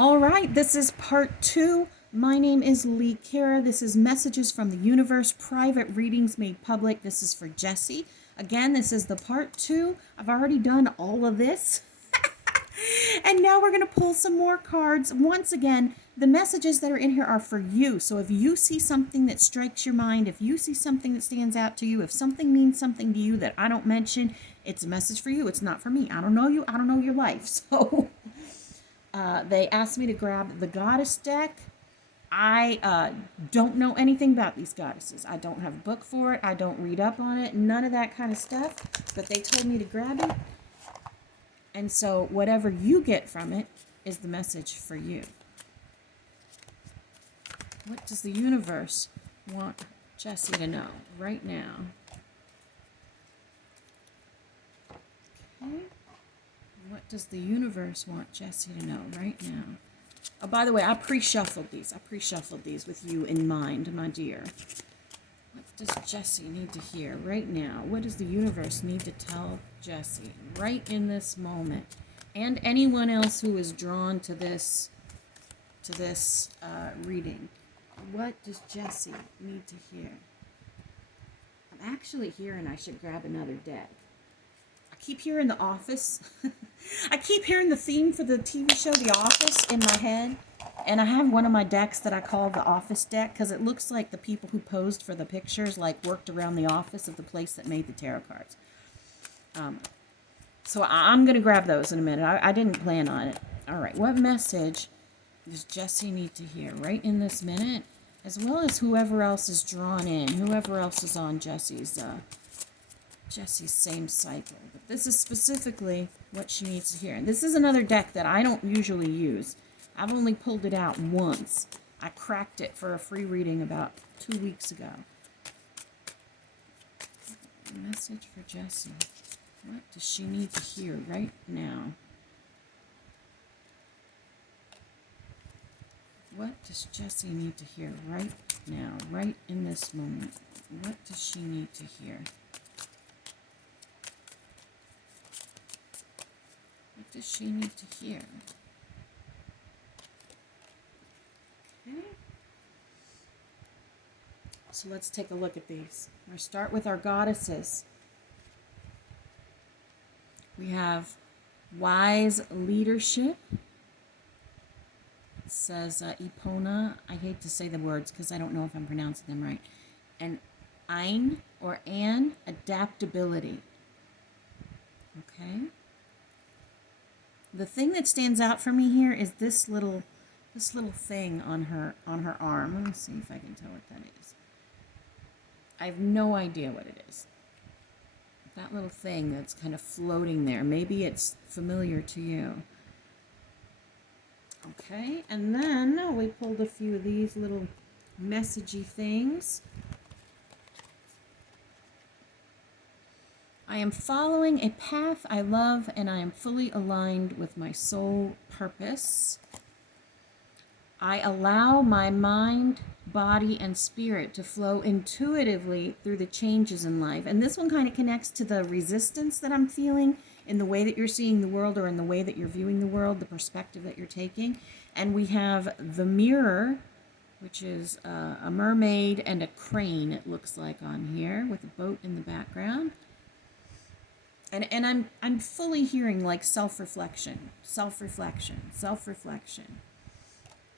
All right, this is part 2. My name is Lee Kara. This is Messages from the Universe, private readings made public. This is for Jesyee. Again, this is the part 2. I've already done all of this. And now we're going to pull some more cards. Once again, the messages that are in here are for you. So if you see something that strikes your mind, if you see something that stands out to you, if something means something to you that I don't mention, it's a message for you. It's not for me. I don't know you. I don't know your life. So they asked me to grab the goddess deck. I don't know anything about these goddesses. I don't have a book for it. I don't read up on it. None of that kind of stuff. But they told me to grab it. And so whatever you get from it is the message for you. What does the universe want Jesyee to know right now? Okay. What does the universe want Jesyee to know right now? Oh, by the way, I pre-shuffled these. I pre-shuffled these with you in mind, my dear. What does Jesyee need to hear right now? What does the universe need to tell Jesyee right in this moment? And anyone else who is drawn to this reading. What does Jesyee need to hear? I'm actually hearing I should grab another deck. I keep hearing The Office. I keep hearing the theme for the TV show The Office in my head. And I have one of my decks that I call the Office deck because it looks like the people who posed for the pictures like worked around the office of the place that made the tarot cards. So I'm going to grab those in a minute. I didn't plan on it. All right, what message does Jesyee need to hear right in this minute? As well as whoever else is drawn in, whoever else is on Jessee's same cycle. But this is specifically what she needs to hear. And this is another deck that I don't usually use. I've only pulled it out once. I cracked it for a free reading about 2 weeks ago. Message for Jesyee. What does she need to hear right now? What does Jesyee need to hear right now, right in this moment? What does she need to hear? What does she need to hear? Okay. So let's take a look at these. We'll start with our goddesses. We have wise leadership. It says Epona. I hate to say the words because I don't know if I'm pronouncing them right. And Ein or An, adaptability. Okay. The thing that stands out for me here is this little thing on her arm. Let me see if I can tell what that is. I have no idea what it is. That little thing that's kind of floating there. Maybe it's familiar to you. Okay, and then we pulled a few of these little messagey things. I am following a path I love, and I am fully aligned with my soul purpose. I allow my mind, body, and spirit to flow intuitively through the changes in life. And this one kind of connects to the resistance that I'm feeling in the way that you're seeing the world or in the way that you're viewing the world, the perspective that you're taking. And we have the mirror, which is a mermaid and a crane, it looks like on here, with a boat in the background. And I'm fully hearing like self-reflection.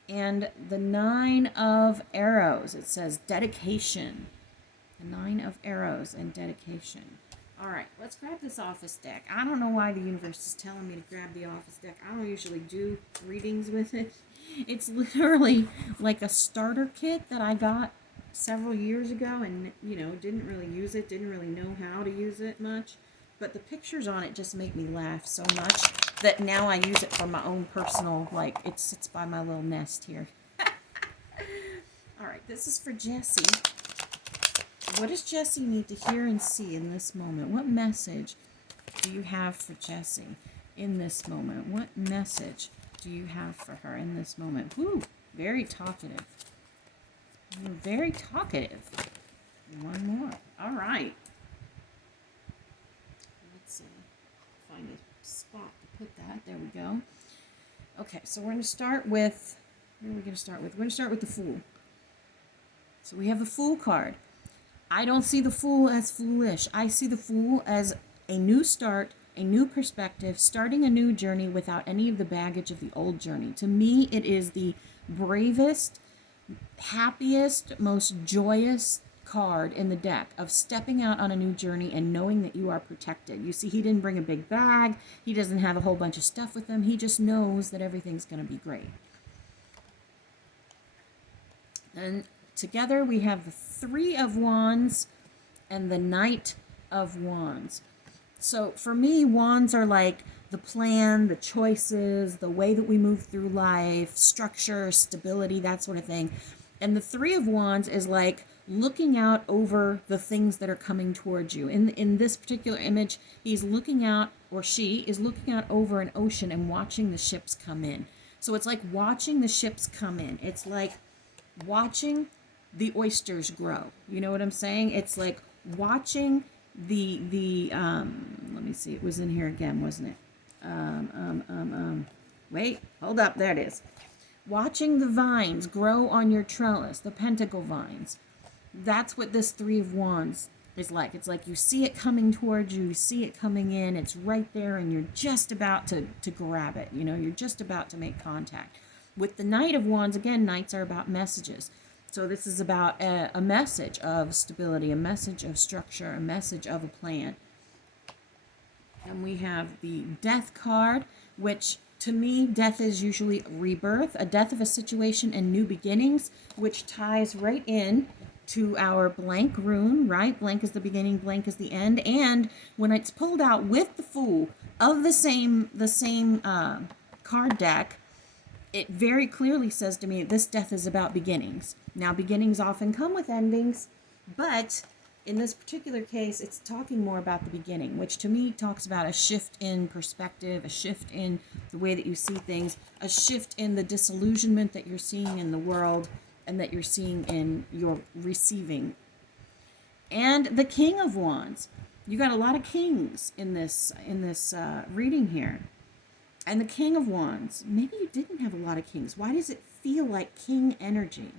And the 9 of arrows, it says dedication. The 9 of arrows and dedication. All right, let's grab this office deck. I don't know why the universe is telling me to grab the office deck. I don't usually do readings with it. It's literally like a starter kit that I got several years ago and, didn't really use it, didn't really know how to use it much. But the pictures on it just make me laugh so much that now I use it for my own personal, it sits by my little nest here. All right, this is for Jesyee. What does Jesyee need to hear and see in this moment? What message do you have for Jesyee in this moment? What message do you have for her in this moment? Whew, very talkative. Very talkative. One more. All right. Let's see. Find a spot to put that. There we go. Okay, so we're going to start with, where are we going to start with? We're going to start with the Fool. So we have the Fool card. I don't see the Fool as foolish. I see the Fool as a new start, a new perspective, starting a new journey without any of the baggage of the old journey. To me, it is the bravest, happiest, most joyous card in the deck of stepping out on a new journey and knowing that you are protected. You see, he didn't bring a big bag. He doesn't have a whole bunch of stuff with him. He just knows that everything's going to be great. And together we have the Three of Wands and the Knight of Wands. So for me, wands are like the plan, the choices, the way that we move through life, structure, stability, that sort of thing. And the Three of Wands is like looking out over the things that are coming towards you. In this particular image, he's looking out, or she is looking out over an ocean and watching the ships come in. So it's like watching the ships come in. It's like watching the oysters grow. You know what I'm saying? It's like watching the let me see, it was in here again, wasn't it? Wait, hold up, there it is. Watching the vines grow on your trellis, the pentacle vines. That's what this Three of Wands is like. It's like you see it coming towards you, you see it coming in, it's right there, and you're just about to grab it. You know, you're just about to make contact. With the Knight of Wands, again, knights are about messages. So this is about a message of stability, a message of structure, a message of a plan. And we have the Death card, which to me, death is usually rebirth, a death of a situation and new beginnings, which ties right in to our blank rune, right? Blank is the beginning, blank is the end. And when it's pulled out with the Fool of the same card deck, it very clearly says to me, this death is about beginnings. Now, beginnings often come with endings, but in this particular case, it's talking more about the beginning, which to me talks about a shift in perspective, a shift in the way that you see things, a shift in the disillusionment that you're seeing in the world and that you're seeing in your receiving. And the King of Wands. You got a lot of kings in this reading here. And the King of Wands, maybe you didn't have a lot of kings. Why does it feel like king energy?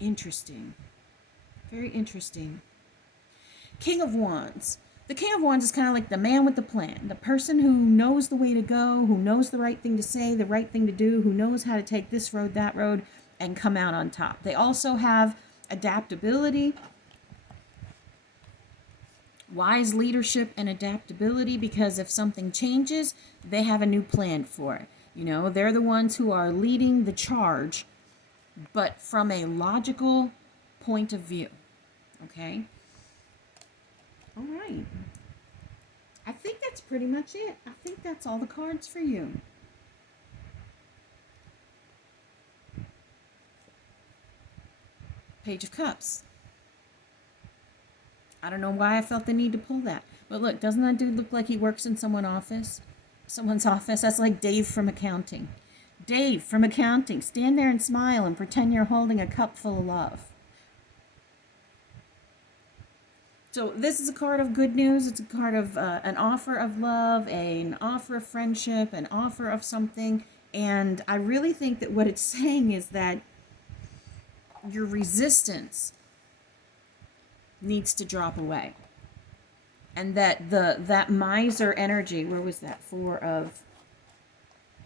Interesting. Very interesting. King of Wands. The King of Wands is kind of like the man with the plan, the person who knows the way to go, who knows the right thing to say, the right thing to do, who knows how to take this road, that road, and come out on top. They also have adaptability, wise leadership and adaptability, because if something changes, they have a new plan for it. You know, they're the ones who are leading the charge, but from a logical point of view. Okay? All right. I think that's pretty much it. I think that's all the cards for you. Page of Cups. I don't know why I felt the need to pull that. But look, doesn't that dude look like he works in someone's office? That's like Dave from accounting. Dave from accounting. Stand there and smile and pretend you're holding a cup full of love. So this is a card of good news. It's a card of an offer of love, an offer of friendship, an offer of something. And I really think that what it's saying is that your resistance needs to drop away. And that that miser energy, where was that? Four of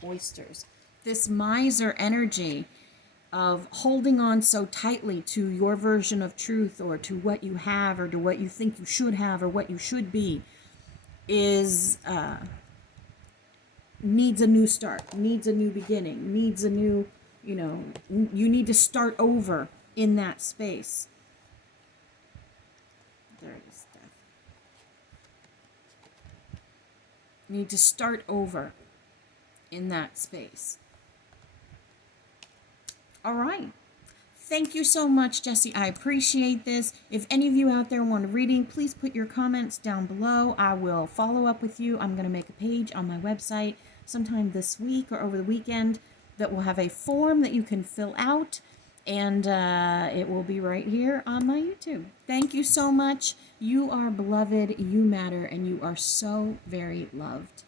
oysters. This miser energy of holding on so tightly to your version of truth, or to what you have, or to what you think you should have, or what you should be, is needs a new start, needs a new beginning, needs a new, you need to start over in that space. There it is. You need to start over in that space. All right. Thank you so much, Jesyee. I appreciate this. If any of you out there want a reading, please put your comments down below. I will follow up with you. I'm going to make a page on my website sometime this week or over the weekend that will have a form that you can fill out, and it will be right here on my YouTube. Thank you so much. You are beloved, you matter, and you are so very loved.